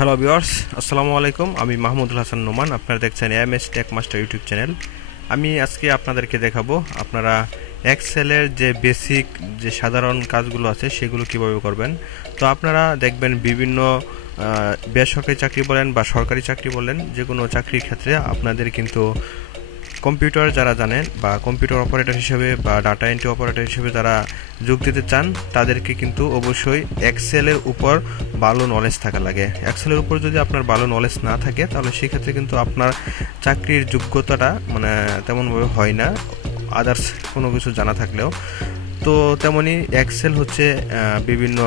Hello viewers, আসসালামু আলাইকুম। আমি মাহমুদুল হাসান নোমান, আপনারা দেখছেন MS Tech Master YouTube channel. আমি আজকে আপনাদেরকে দেখাবো আপনারা এক্সেলের যে বেসিক যে সাধারণ কাজগুলো আছে সেগুলো কিভাবে করবেন। তো আপনারা দেখবেন বিভিন্ন বেসরকারি চাকরি বলেন বা সরকারি চাকরি বলেন, যে কোনো চাকরির ক্ষেত্রে আপনাদের কিন্তু কম্পিউটার যারা জানেন বা কম্পিউটার অপারেটর হিসেবে বা ডাটা এন্ট্রি অপারেটর হিসেবে যারা যোগ দিতে চান তাদেরকে কিন্তু অবশ্যই এক্সেলের উপর ভালো নলেজ থাকা লাগে। এক্সেলের উপর যদি আপনার ভালো নলেজ না থাকে তাহলে সেক্ষেত্রে কিন্তু আপনার চাকরির যোগ্যতাটা তেমনভাবে হয় না, আদার্স কোনো কিছু জানা থাকলেও। তো তেমনি এক্সেল হচ্ছে বিভিন্ন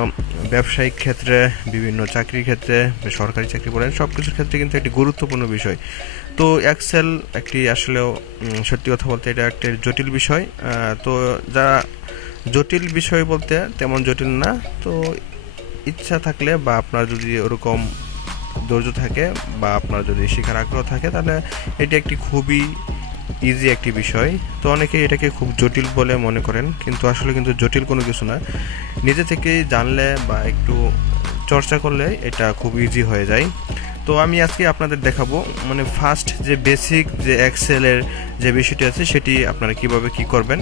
ব্যবসায়িক ক্ষেত্রে, বিভিন্ন চাকরির ক্ষেত্রে, সরকারি চাকরি বলেন, সব কিছুর ক্ষেত্রে কিন্তু একটি গুরুত্বপূর্ণ বিষয়। তো এক্সেল একটি আসলেও সত্যি কথা বলতে এটা একটি জটিল বিষয়। তো যারা জটিল বিষয় বলতে তেমন জটিল না, তো ইচ্ছা থাকলে বা আপনার যদি ওরকম ধৈর্য থাকে বা আপনার যদি শেখার আগ্রহ থাকে তাহলে এটি একটি খুবই ইজি একটি বিষয়। তো অনেকে এটাকে খুব জটিল বলে মনে করেন, কিন্তু আসলে কিন্তু জটিল কোনো কিছু না। নিজে থেকেই জানলে বা একটু চর্চা করলে এটা খুব ইজি হয়ে যায়। তো আমি আজকে আপনাদের দেখাবো ফার্স্ট যে বেসিক যে এক্সেলের যে বিষয়টি আছে সেটি আপনারা কিভাবে কি করবেন।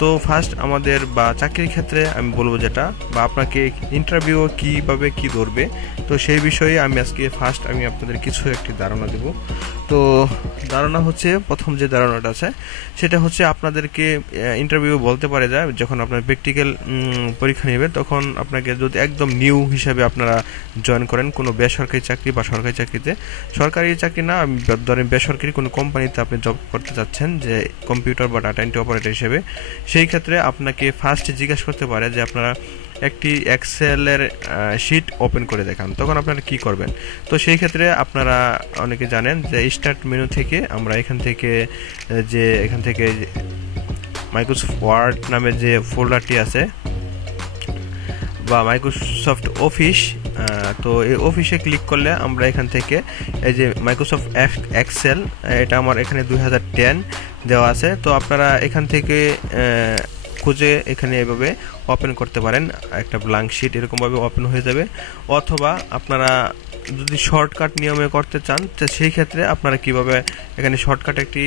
তো ফার্স্ট আমাদের বা চাকরির ক্ষেত্রে আমি বলবো যেটা, বা আপনাকে ইন্টারভিউ কিভাবে কি ধরবে, তো সেই বিষয়ে আমি আজকে ফার্স্ট আমি আপনাদের কিছু একটি ধারণা দেব। তো ধারণা হচ্ছে, প্রথম যে ধারণাটা আছে সেটা হচ্ছে আপনাদেরকে ইন্টারভিউ বলতে পারে যায় যখন আপনার প্র্যাকটিক্যাল পরীক্ষা নেবে, তখন আপনাকে যদি একদম নিউ হিসাবে আপনারা জয়েন করেন কোনো বেসরকারি চাকরি বা সরকারি চাকরিতে, সরকারি চাকরি না, আমি ধরেন বেসরকারি কোনো কোম্পানিতে আপনি জব করতে চাচ্ছেন যে কম্পিউটার বা ডাটা এন্ট্রি অপারেটর হিসেবে, সেই ক্ষেত্রে আপনাকে ফার্স্ট জিজ্ঞাসা করতে পারে যে আপনারা একটি এক্সেলের শিট ওপেন করে দেখান, তখন আপনারা কি করবেন। তো সেই ক্ষেত্রে আপনারা অনেকে জানেন যে স্টার্ট মেনু থেকে আমরা এখান থেকে মাইক্রোসফট ওয়ার্ড নামে যে ফোল্ডারটি আছে বা মাইক্রোসফট অফিস, তো এই অফিসে ক্লিক করলে আমরা এখান থেকে এই যে মাইক্রোসফট এক্সেল, এটা আমার এখানে 2010 দেওয়া আছে। তো আপনারা এখান থেকে খুঁজে এখানে এভাবে ওপেন করতে পারেন, একটা ব্ল্যাঙ্ক শিট এরকমভাবে ওপেন হয়ে যাবে। অথবা আপনারা যদি শর্টকাট নিয়মে করতে চান তো সেই ক্ষেত্রে আপনারা কিভাবে এখানে শর্টকাট একটি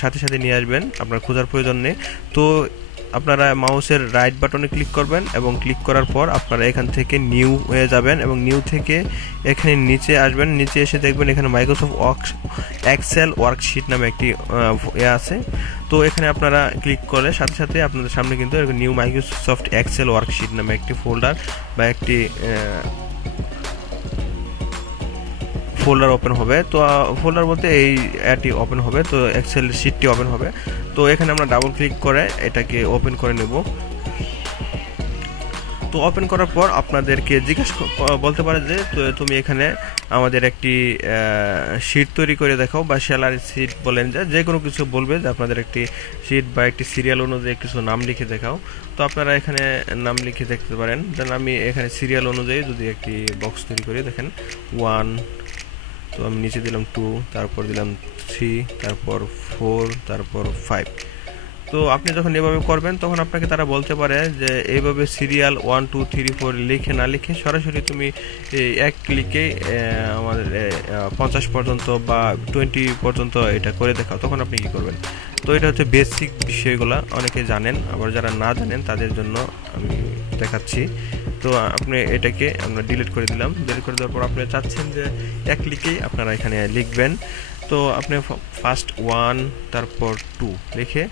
সাথে সাথে নিয়ে আসবেন, আপনার খোঁজার প্রয়োজন নেই। তো আপনারা মাউসের রাইট বাটনে ক্লিক করবেন এবং ক্লিক করার পর আপনারা এখান থেকে নিউ হয়ে যাবেন এবং নিউ থেকে এখানে নিচে আসবেন। নিচে এসে দেখবেন এখানে মাইক্রোসফট এক্সেল ওয়ার্কশিট নামে একটি আছে। তো এখানে আপনারা ক্লিক করলে সাথে সাথে আপনাদের সামনে কিন্তু নিউ মাইক্রোসফট এক্সেল ওয়ার্কশিট নামে একটি ফোল্ডার বা একটি ফোল্ডার ওপেন হবে। তো ফোল্ডার বলতে এটি ওপেন হবে, তো এক্সেল শিটটি ওপেন হবে। তো এখানে আমরা ডাবল ক্লিক করে এটাকে ওপেন করে নেব। তো ওপেন করার পর আপনাদেরকে বলতে পারে যে তুমি এখানে আমাদের একটি শিট তৈরি করে দেখাও, বা স্যালারি শিট বলেন, যে কোনো কিছু বলবে যে আপনাদের একটি শিট বা একটি সিরিয়াল অনুযায়ী কিছু নাম লিখে দেখাও। তো আপনারা এখানে নাম লিখে দেখতে পারেন। দেন আমি এখানে সিরিয়াল অনুযায়ী যদি একটি বক্স তৈরি করি, দেখেন 1, তো আমি নিচে দিলাম 2, তারপর দিলাম 3, তারপর 4, তারপর 5। তো আপনি যখন এভাবে করবেন তখন আপনাকে তারা বলতে পারে যে এইভাবে সিরিয়াল 1 2 3 4 লিখে না লিখে সরাসরি তুমি এক ক্লিকে আমাদের 50 পর্যন্ত বা 20 পর্যন্ত এটা করে দেখাও, তখন আপনি কি করবেন। তো এটা হচ্ছে বেসিক বিষয়গুলো, অনেকে জানেন, আবার যারা না জানেন তাদের জন্য আমি দেখাচ্ছি। তো আপনি এটাকে আমরা ডিলিট করে দিলাম। ডিলিট করে দেওয়ার পর আপনি চাচ্ছেন যে এক ক্লিকেই আপনারা এখানে লিখবেন। তো আপনি ফার্স্ট 1 তারপর 2 লিখে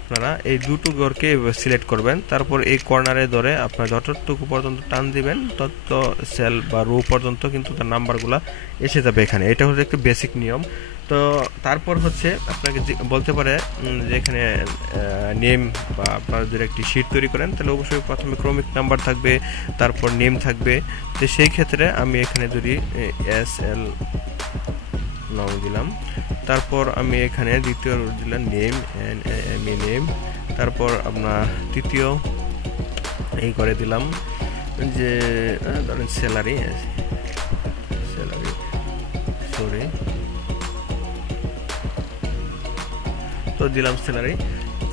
আপনারা এই দুটো ঘরকে সিলেক্ট করবেন। তারপর এই কর্নারে ধরে আপনার যতটুকু পর্যন্ত টান দিবেন তত সেল বা রো পর্যন্ত কিন্তু তার নাম্বারগুলো এসে যাবে এখানে। এটা হচ্ছে একটা বেসিক নিয়ম। তো তারপর হচ্ছে আপনাকে বলতে পারে যে এখানে নেম, বা আপনারা যদি একটি শিট তৈরি করেন তাহলে অবশ্যই প্রথমে ক্রমিক নাম্বার থাকবে, তারপর নেম থাকবে। তো সেই ক্ষেত্রে আমি এখানে যদি SL নাম দিলাম, তারপর আমি এখানে দ্বিতীয় দিলাম নেম নেম, তারপর আপনার তৃতীয় এই করে দিলাম যে ধরেন স্যালারি সরি, তো দিলাম স্যালারি।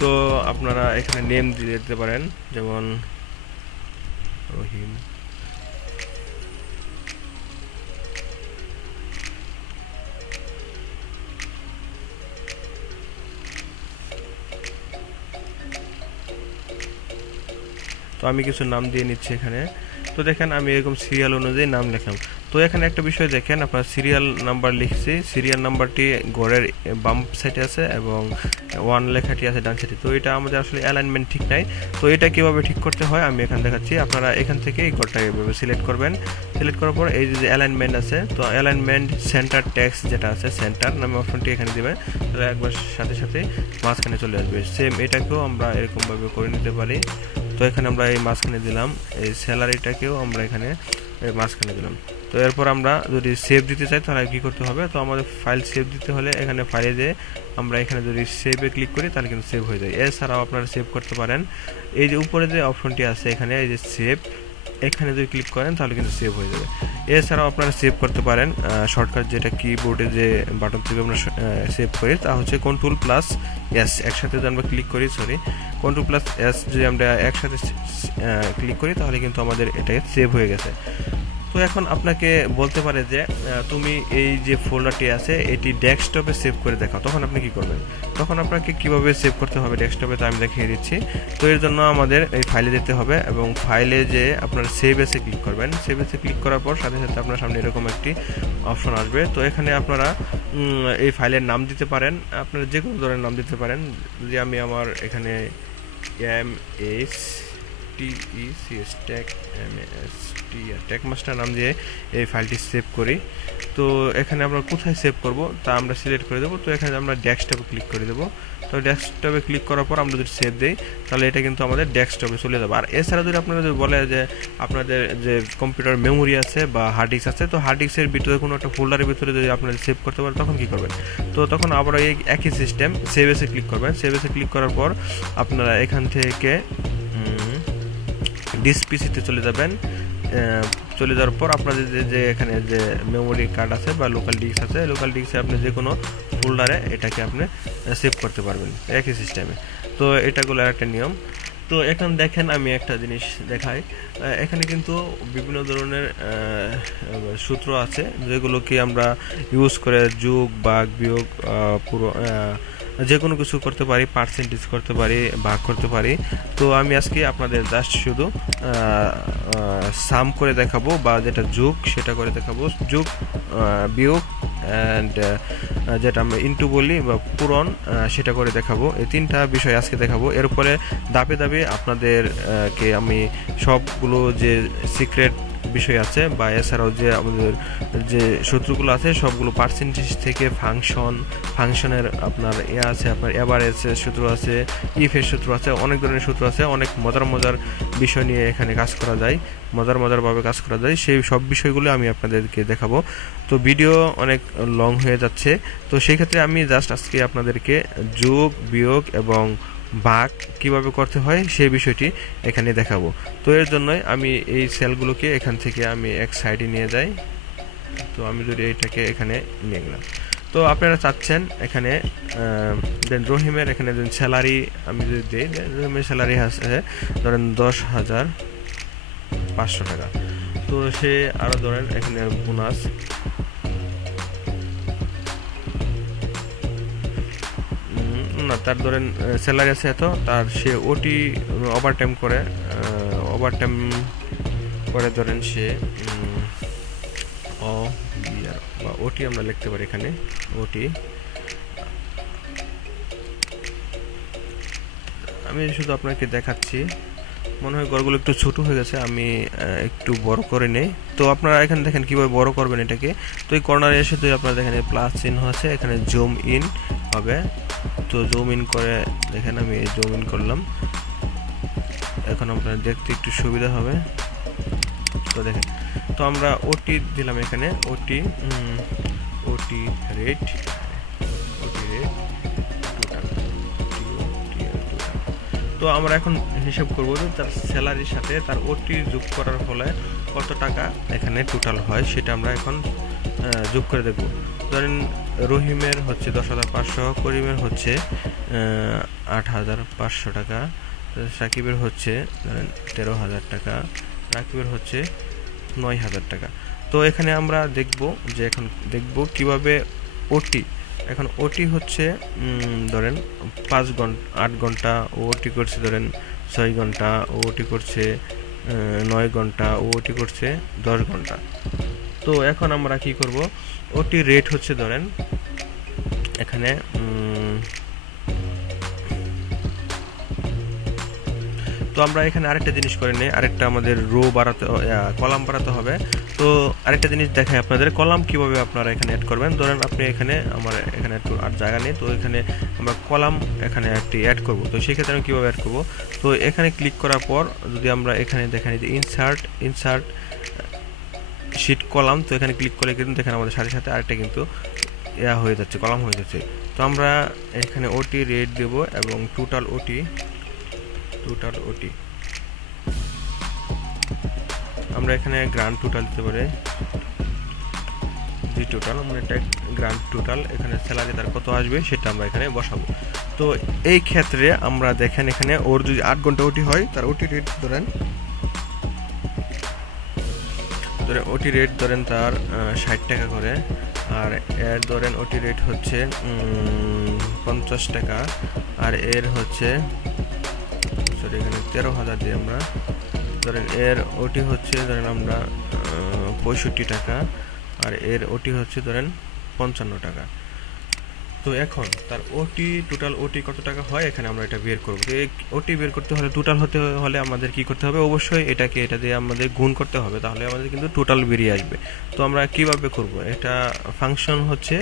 তো আপনারা এখানে নেম দিয়ে দিতে পারেন, যেমন রহিম। আমি কিছু নাম দিয়ে নিচ্ছি এখানে। তো দেখেন আমি এরকম সিরিয়াল অনুযায়ী নাম লিখলাম। তো এখানে একটা বিষয় দেখেন, আপনার সিরিয়াল নাম্বার লিখছি, সিরিয়াল নাম্বারটি ঘরের বাম সাইডে আছে এবং 1 লেখাটি আছে ডান সাইডে। তো এটা আমাদের আসলে অ্যালাইনমেন্ট ঠিক নাই। তো এটা কিভাবে ঠিক করতে হয় আমি এখানে দেখাচ্ছি। আপনারা এখান থেকে এই ঘরটা এভাবে সিলেক্ট করবেন। সিলেক্ট করার পর এই যে অ্যালাইনমেন্ট আছে, তো অ্যালাইনমেন্ট সেন্টার টেক্সট যেটা আছে, সেন্টার নামে অপশনটি এখানে দিবেন। তাহলে একবার সাথে সাথে মাঝখানে চলে আসবে। সেম এটাকেও আমরা এরকমভাবে করে নিতে পারি। তো এখানে আমরা এই মাঝখানে দিলাম, এই স্যালারিটাকেও আমরা এখানে মাঝখানে দিলাম। তো এরপর আমরা যদি সেভ দিতে চাই তাহলে কী করতে হবে, তো আমাদের ফাইল সেভ দিতে হলে এখানে ফাইলে যেয়ে আমরা এখানে যদি সেভে ক্লিক করি তাহলে কিন্তু সেভ হয়ে যায়। এছাড়াও আপনারা সেভ করতে পারেন, এই যে উপরে যে অপশনটি আছে এখানে এই যে সেভ, এখানে যদি ক্লিক করেন তাহলে কিন্তু সেভ হয়ে যাবে। এছাড়াও আপনারা সেভ করতে পারেন শর্টকাট, যেটা কিবোর্ডে যে বাটন থেকে আমরা সেভ করি তা হচ্ছে Ctrl+S একসাথে যদি আমরা ক্লিক করি, Ctrl+S যদি আমরা একসাথে ক্লিক করি তাহলে কিন্তু আমাদের এটা সেভ হয়ে গেছে। তো এখন আপনাকে বলতে পারে যে তুমি এই যে ফোল্ডারটি আছে এটি ডেস্কটপে সেভ করে দেখাও, তখন আপনি কি করবেন? তখন আপনাকে কিভাবে সেভ করতে হবে ডেস্কটপে তা আমি দেখিয়ে দিচ্ছি। তো এর জন্য আমাদের এই ফাইলে যেতে হবে এবং ফাইলে যে আপনারা সেভ এসে ক্লিক করবেন। সেভ এসে ক্লিক করার পর সাথে সাথে আপনার সামনে এরকম একটি অপশন আসবে। তো এখানে আপনারা এই ফাইলের নাম দিতে পারেন, আপনারা যে কোনো ধরনের নাম দিতে পারেন। যদি আমি আমার এখানে টেক মাস্টার নাম দিয়ে এই ফাইলটি সেভ করি। তো এখানে আমরা কোথায় সেভ করব তা আমরা সিলেক্ট করে দেবো। তো এখানে আমরা ডেস্কটপে ক্লিক করে দেবো। তো ডেস্কটপে ক্লিক করার পর আমরা যদি সেভ দিই তাহলে এটা কিন্তু আমাদের ডেস্কটপে চলে যাবে। আর এছাড়া যদি আপনারা যদি বলে যে আপনাদের যে কম্পিউটার মেমোরি আছে বা হার্ড ডিস্ক আছে, তো হার্ড ডিস্কের ভিতরে কোনো একটা ফোল্ডারের ভিতরে যদি আপনারা সেভ করতে পারেন তখন কী করবেন? তো তখন আবার এই একই সিস্টেম, সেভ এসে ক্লিক করবেন। সেভ এসে ক্লিক করার পর আপনারা এখান থেকে ডিসপিসিতে চলে যাবেন। চলে যাওয়ার পর আপনাদের যে এখানে যে মেমোরি কার্ড আছে বা লোকাল ডিস্ক আছে, লোকাল ডিস্কে আপনি যে কোনো ফোল্ডারে এটাকে আপনি সেভ করতে পারবেন একই সিস্টেমে। তো এটাগুলো একটা নিয়ম। তো এখন দেখেন আমি একটা জিনিস দেখাই, এখানে কিন্তু বিভিন্ন ধরনের সূত্র আছে যেগুলোকে আমরা ইউজ করে যোগ, ভাগ, বিয়োগ, পুরো যে কোনো কিছু করতে পারি, পার্সেন্টেজ করতে পারি, ভাগ করতে পারি। তো আমি আজকে আপনাদের জাস্ট শুধু সাম করে দেখাবো বা যেটা যোগ সেটা করে দেখাবো, যোগ, বিয়োগ অ্যান্ড যেটা আমরা ইনটু বলি বা পূরণ সেটা করে দেখাবো। এই তিনটা বিষয় আজকে দেখাবো। এরপরে ধাপে ধাপে আপনাদেরকে আমি সবগুলো যে সিক্রেট বিষয় আছে বা এছাড়াও যে আমাদের যে সূত্রগুলো আছে সবগুলো পার্সেন্টেজ থেকে ফাংশনের আপনার আছে, আপনার এভারেজের সূত্র আছে, ইফের সূত্র আছে, অনেক ধরনের সূত্র আছে। অনেক মজার বিষয় নিয়ে এখানে কাজ করা যায়, মজারভাবে কাজ করা যায়। সেই সব বিষয়গুলো আমি আপনাদেরকে দেখাবো। তো ভিডিও অনেক লং হয়ে যাচ্ছে, তো সেই ক্ষেত্রে আমি জাস্ট আজকে আপনাদেরকে যোগ, বিয়োগ এবং ভাগ কিভাবে করতে হয় সেই বিষয়টি এখানে দেখাবো। তো এর জন্যই আমি এই সেলগুলোকে এখান থেকে আমি এক সাইডে নিয়ে যাই। তো আমি যদি এটাকে এখানে নিয়ে গেলাম, তো আপনারা চাচ্ছেন এখানে দেন রহিমের এখানে দেন স্যালারি আমি যদি দিই, রহিমের স্যালারি আছে ধরেন 10,500 টাকা। তো সে আরও ধরেন এখানে বোনাস না, তার ধরেন স্যালারি আছে এত, তার সে ওটি ওভারটাইম করে ধরেন সে বা ওটি আমরা লিখতে পারি এখানে ওটি। আমি শুধু আপনাকে দেখাচ্ছি, মনে হয় ঘরগুলো একটু ছোট হয়ে গেছে, আমি একটু বড় করে নেই। তো আপনারা এখানে দেখেন কিভাবে বড় করবেন এটাকে। তো এই কর্নারে এসে যদি আপনারা দেখেন প্লাস চিহ্ন আছে, এখানে জুম ইন হবে। তো জুম ইন করে দেখেন আমি জুম ইন করলাম, এখন আপনারা দেখতে একটু সুবিধা হবে। তো দেখেন, তো আমরা ওটি দিলাম এখানে, ওটি রেট তো আমরা এখন হিসাব করবো যে তার স্যালারির সাথে তার ওটি যোগ করার ফলে কত টাকা এখানে টোটাল হয় সেটা আমরা এখন যোগ করে দেখব। ধরেন রহিমের হচ্ছে 10,500, করিমের হচ্ছে 8,500 টাকা, সাকিবের হচ্ছে ধরেন 13,000 টাকা, রাকিবের হচ্ছে 9,000 টাকা। তো এখানে আমরা দেখব কিভাবে ওটি, এখন ওটি হচ্ছে ধরেন 8 ঘন্টা ওটি করছে ধরেন 6 ঘন্টা, ওটি করছে 9 ঘন্টা, ওটি করছে 10 ঘন্টা। তো এখন আমরা কি করব, ওটি রেট হচ্ছে ধরেন এখানে তো আমরা এখানে আরেকটা জিনিস করে নিই, আরেকটা আমাদের রো বাড়াতে কলাম বাড়াতে হবে। তো আরেকটা জিনিস দেখাই আপনাদের, কলাম কিভাবে আপনারা এখানে অ্যাড করবেন। ধরেন আপনি এখানে আমার এখানে একটু আর জায়গা নেই, তো এখানে আমরা কলাম এখানে একটি অ্যাড করব। তো সেক্ষেত্রে আমি কীভাবে অ্যাড করব, তো এখানে ক্লিক করার পর যদি আমরা এখানে দেখেন যে ইনসার্ট শিট কলাম, তো এখানে ক্লিক করে কিন্তু দেখেন আমাদের সাথে সাথে আরেকটা কিন্তু হয়ে যাচ্ছে, কলাম হয়ে যাচ্ছে। তো আমরা এখানে ওটি রেট দেব এবং টোটাল ওটি আমরা এখানে গ্রান্ড টোটাল দিতে পারি, জি টোটাল, আমরা এটা গ্রান্ড টোটাল, এখানে স্যালারি তার কত আসবে সেটা আমরা এখানে বসাবো। তো এই ক্ষেত্রে আমরা দেখেন এখানে ওর যদি 8 ঘন্টা ওটি হয়, তার ওটি রেট ধরেন তার 60 টাকা করে, আর এর ধরেন ওটি রেট হচ্ছে 50 টাকা, আর এর হচ্ছে এখানে 13,000 দিই আমরা, ধরেন এর ওটি হচ্ছে ধরেন আমরা 65 টাকা, আর এর ওটি হচ্ছে ধরেন 55 টাকা। তো এখন তার টোটাল ওটি কত টাকা হয় এখানে আমরা এটা বের করব। তো এই ওটি বের করতে হলে, টোটাল হতে হলে আমাদের কি করতে হবে, অবশ্যই এটা দিয়ে আমাদের গুণ করতে হবে, তাহলে আমাদের কিন্তু টোটাল বেরিয়ে আসবে। তো আমরা কিভাবে করব, এটা ফাংশন হচ্ছে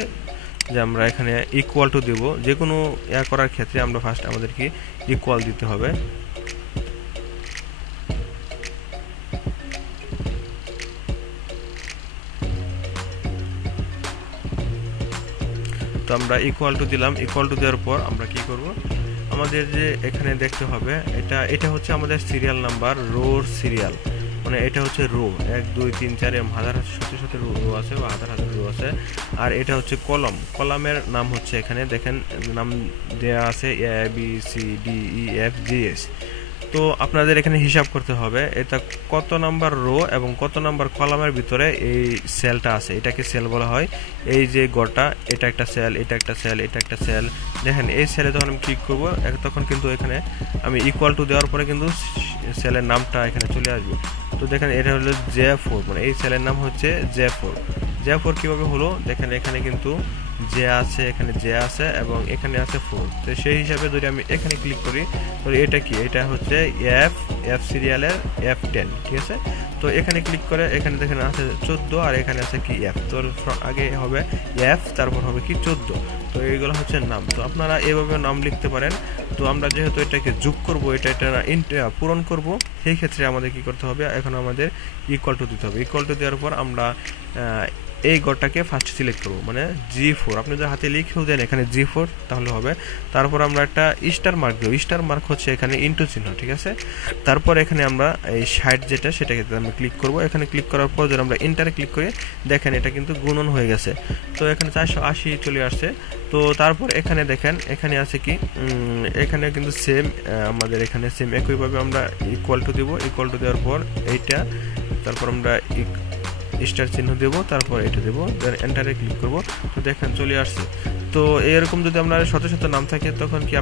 যে আমরা এখানে ইকুয়াল টু দেব, যে কোনো করার ক্ষেত্রে আমরা ফার্স্ট আমাদেরকে ইকুয়াল দিতে হবে। তো আমরা ইকুয়াল টু দিলাম, ইকুয়াল টু দেওয়ার পর আমরা কি করব, আমাদের যে এখানে দেখতে হবে এটা হচ্ছে আমাদের সিরিয়াল নাম্বার, রোর সিরিয়াল, মানে এটা হচ্ছে রো 1 2 3 4 হাজার শত রো আছে বা হাজার রো আছে। আর এটা হচ্ছে কলামের নাম হচ্ছে এখানে দেখেন নাম দেয়া আছে ABCDEFGH। তো আপনাদের এখানে হিসাব করতে হবে এটা কত নাম্বার রো এবং কত নাম্বার কলামের ভিতরে এই সেলটা আছে, এটাকে সেল বলা হয়। এই যে গোটা, এটা একটা সেল, এটা একটা সেল, এটা একটা সেল, দেখেন এই সেলে যখন আমি ক্লিক করব তখন কিন্তু এখানে আমি ইকুয়াল টু দেওয়ার পরে কিন্তু সেলের নামটা এখানে চলে আসবে। তো দেখেন এটা হলো J4, মানে এই সেলের নাম হচ্ছে J4 কিভাবে হলো, দেখেন এখানে কিন্তু এখানে জে আছে এবং এখানে আছে 4। তো সেই হিসাবে যদি আমি এখানে ক্লিক করি, তাহলে এটা কি, এটা হচ্ছে এফ সিরিয়ালের F10, ঠিক আছে। তো এখানে ক্লিক করে এখানে দেখেন আছে 14, আর এখানে আছে কি এফ, তো আগে হবে এফ, তারপর হবে কি 14। তো এইগুলো হচ্ছে নাম। তো আপনারা এভাবে নাম লিখতে পারেন। তো আমরা যেহেতু এটাকে যোগ করব, এটা পূরণ করব, সেই ক্ষেত্রে আমাদের কি করতে হবে, এখন আমাদের ইকুয়াল টু দিতে হবে। ইকুয়াল টু দেওয়ার পর আমরা এই গড়টাকে ফার্স্ট সিলেক্ট করব, মানে G4, আপনি যদি হাতে লিখেও দেন এখানে G4 তাহলে হবে। তারপর আমরা একটা স্টার মার্ক দেব, স্টার মার্ক হচ্ছে এখানে ইনটু চিহ্ন, ঠিক আছে। তারপর এখানে আমরা এই 60 যেটা সেটাকে আমরা ক্লিক করব। এখানে ক্লিক করার পর যদি আমরা এন্টারে ক্লিক করি, দেখেন এটা কিন্তু গুণন হয়ে গেছে। তো এখানে 480 চলে আসছে। তো তারপর এখানে দেখেন এখানে আছে কি, এখানে কিন্তু সেম, আমাদের এখানে সেম একইভাবে আমরা ইকুয়াল টু দেব। ইকুয়াল টু দেওয়ার পর এইটা, তারপর আমরা স্টার চিহ্ন দেব, তারপর এটা দেব, দেন এন্টারে ক্লিক করব। তো দেখেন চলে আসছে। তো এরকম যদি আপনার শত নাম থাকে, তখন কি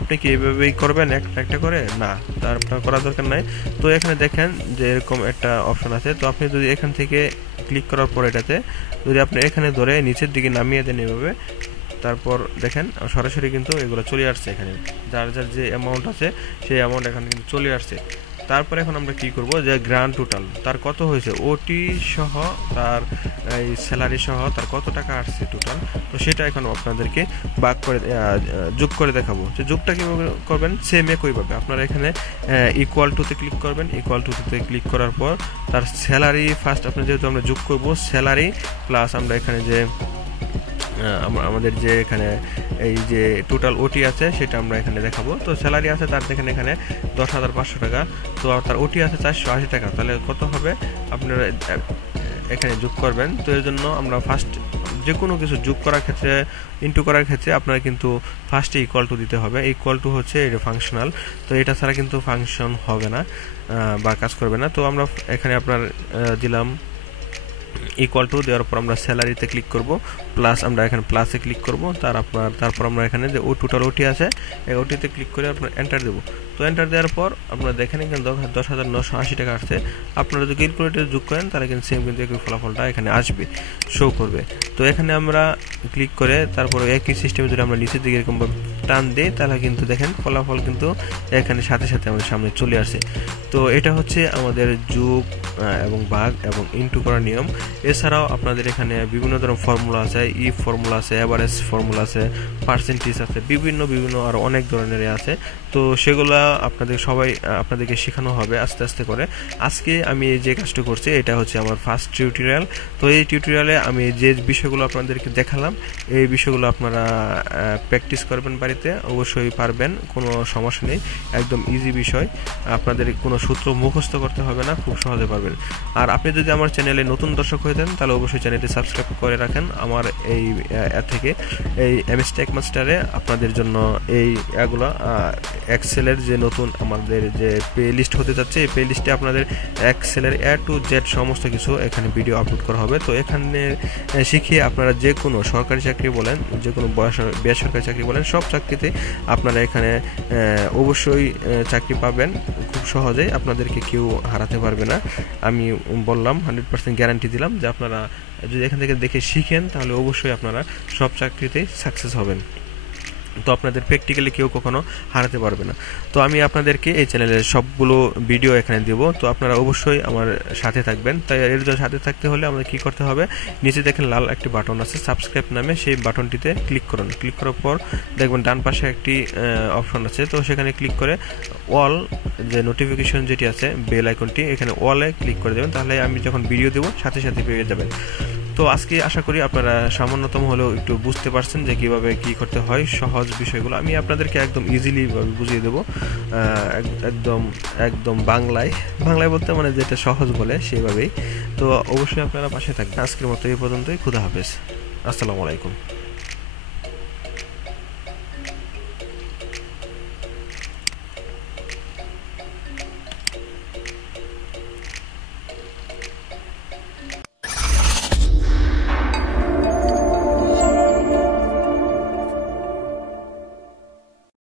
আপনি কি এইভাবেই করবেন একটা করে? না, তার আপনার করার দরকার নাই। তো এখানে দেখেন যে এরকম একটা অপশন আছে। তো আপনি যদি এখান থেকে ক্লিক করার পর এটাতে যদি আপনি এখানে ধরে নিচের দিকে নামিয়ে দেন এভাবে, তারপর দেখেন সরাসরি কিন্তু এগুলো চলে আসছে। এখানে যার যে অ্যামাউন্ট আছে সেই অ্যামাউন্ট এখানে কিন্তু চলে আসছে। তারপর এখন আমরা কি করব, যে গ্র্যান্ড টোটাল তার কত হয়েছে, ওটি সহ তার এই স্যালারি সহ তার কত টাকা আসছে টোটাল, তো সেটা এখন আপনাদেরকে ভাগ করে যোগ করে দেখাবো। যে যোগটা কীভাবে করবেন, সেম একইভাবে আপনারা এখানে ইকুয়াল টুতে ক্লিক করবেন। ইকুয়াল টুতে ক্লিক করার পর তার স্যালারি ফার্স্ট আপনি যেহেতু আমরা যোগ করব, স্যালারি প্লাস আমরা এখানে যে আমাদের যে এখানে এই যে টোটাল ওটি আছে সেটা আমরা এখানে দেখাবো। তো স্যালারি আছে তার দেখেন এখানে 10,500 টাকা, তো তার ওটি আছে 480 টাকা, তাহলে কত হবে আপনারা এখানে যোগ করবেন। তো এর জন্য আমরা ফার্স্ট যে কোনো কিছু যোগ করার ক্ষেত্রে, ইনটু করার ক্ষেত্রে আপনার কিন্তু ফার্স্টে ইকুয়াল টু দিতে হবে। ইকুয়াল টু হচ্ছে এটা ফাংশনাল, তো এটা ছাড়া কিন্তু ফাংশন হবে না বা কাজ করবে না। তো আমরা এখানে আপনার দিলাম ইকুয়াল টু দেওয়ার পর আমরা স্যালারিতে ক্লিক করব, প্লাস আমরা এখানে প্লাসে ক্লিক করব, তারপর আমরা এখানে যে টোটাল ওটি আছে এই ওটিতে ক্লিক করে আপনার এন্টার দেবো। তো এন্টার দেওয়ার পর আপনারা দেখেন এখানে 10,980 টাকা আসছে। আপনারা যদি ক্যালকুলেটরে যোগ করেন তাহলে কিন্তু সেম কিন্তু একই ফলাফলটা এখানে আসবে, শো করবে। তো এখানে আমরা ক্লিক করে তারপরে একই সিস্টেমে যদি আমরা নিচের দিকে এরকম টান দিই তাহলে কিন্তু দেখেন ফলাফল কিন্তু এখানে সাথে সাথে আমাদের সামনে চলে আসে। তো এটা হচ্ছে আমাদের যোগ এবং ভাগ এবং ইনটু করার নিয়ম। এছাড়াও আপনাদের এখানে বিভিন্ন ধরনের ফর্মুলা আছে, ফর্মুলা আছে, অ্যাভারেজ ফর্মুলা আছে, পার্সেন্টেজ আছে, বিভিন্ন আরও অনেক ধরনের আছে। তো সেগুলা আপনাদেরকে শেখানো হবে আস্তে আস্তে করে। আজকে আমি যে কাজটা করছি এটা হচ্ছে আমার ফার্স্ট টিউটোরিয়াল। তো এই টিউটোরিয়ালে আমি যে বিষয়গুলো আপনাদেরকে দেখালাম এই বিষয়গুলো আপনারা প্র্যাকটিস করবেন বাড়িতে, অবশ্যই পারবেন, কোনো সমস্যা নেই, একদম ইজি বিষয়। আপনাদের কোনো সূত্র মুখস্থ করতে হবে না, খুব সহজে পারবেন। আর আপনি যদি আমার চ্যানেলে নতুন দর্শক হয়ে থাকেন তাহলে অবশ্যই চ্যানেলটি সাবস্ক্রাইব করে রাখেন। আমার এই থেকে এই এমএস টেক মাস্টারে আপনাদের জন্য এই এগুলো এক্সেলের যে নতুন আমাদের যে প্লে লিস্ট হতে যাচ্ছে এই প্লে লিস্টে আপনাদের এক্সেলের A to Z সমস্ত কিছু এখানে ভিডিও আপলোড করা হবে। তো এখানে শিখিয়ে আপনারা যে কোনো সরকারি চাকরি বলেন, যে কোনো বেসরকারি চাকরি বলেন, সব চাকরিতে আপনারা এখানে অবশ্যই চাকরি পাবেন খুব সহজেই, আপনাদেরকে কেউ হারাতে পারবে না। আমি বললাম 100% গ্যারান্টি দিলাম যে আপনারা যদি এখান থেকে দেখে শিখেন তাহলে অবশ্যই আপনারা সব চাকরিতেই সাকসেস হবেন। তো আপনাদের প্র্যাকটিক্যালি কেউ কখনো হারাতে পারবে না। তো আমি আপনাদেরকে এই চ্যানেলের সবগুলো ভিডিও এখানে দেব, তো আপনারা অবশ্যই আমার সাথে থাকবেন। তাই এর জন্য সাথে থাকতে হলে আমাদের কী করতে হবে, নিচে দেখেন লাল একটি বাটন আছে সাবস্ক্রাইব নামে, সেই বাটনটিতে ক্লিক করুন। ক্লিক করার পর দেখবেন ডান পাশে একটি অপশন আছে, তো সেখানে ক্লিক করে অল যে নোটিফিকেশন যেটি আছে বেল আইকনটি এখানে অলে ক্লিক করে দেবেন, তাহলে আমি যখন ভিডিও দেবো সাথে সাথে পেয়ে যাবেন। তো আজকে আশা করি আপনারা সামান্যতম হলেও একটু বুঝতে পারছেন যে কীভাবে কী করতে হয়। সহজ বিষয়গুলো আমি আপনাদেরকে একদম ইজিলি বুঝিয়ে দেবো, একদম বাংলায় বলতে মানে যেটা সহজ বলে সেভাবেই। তো অবশ্যই আপনারা পাশে থাকবেন। আজকের মতো এই পর্যন্তই, খুদা হাফেজ, আসসালামু আলাইকুম।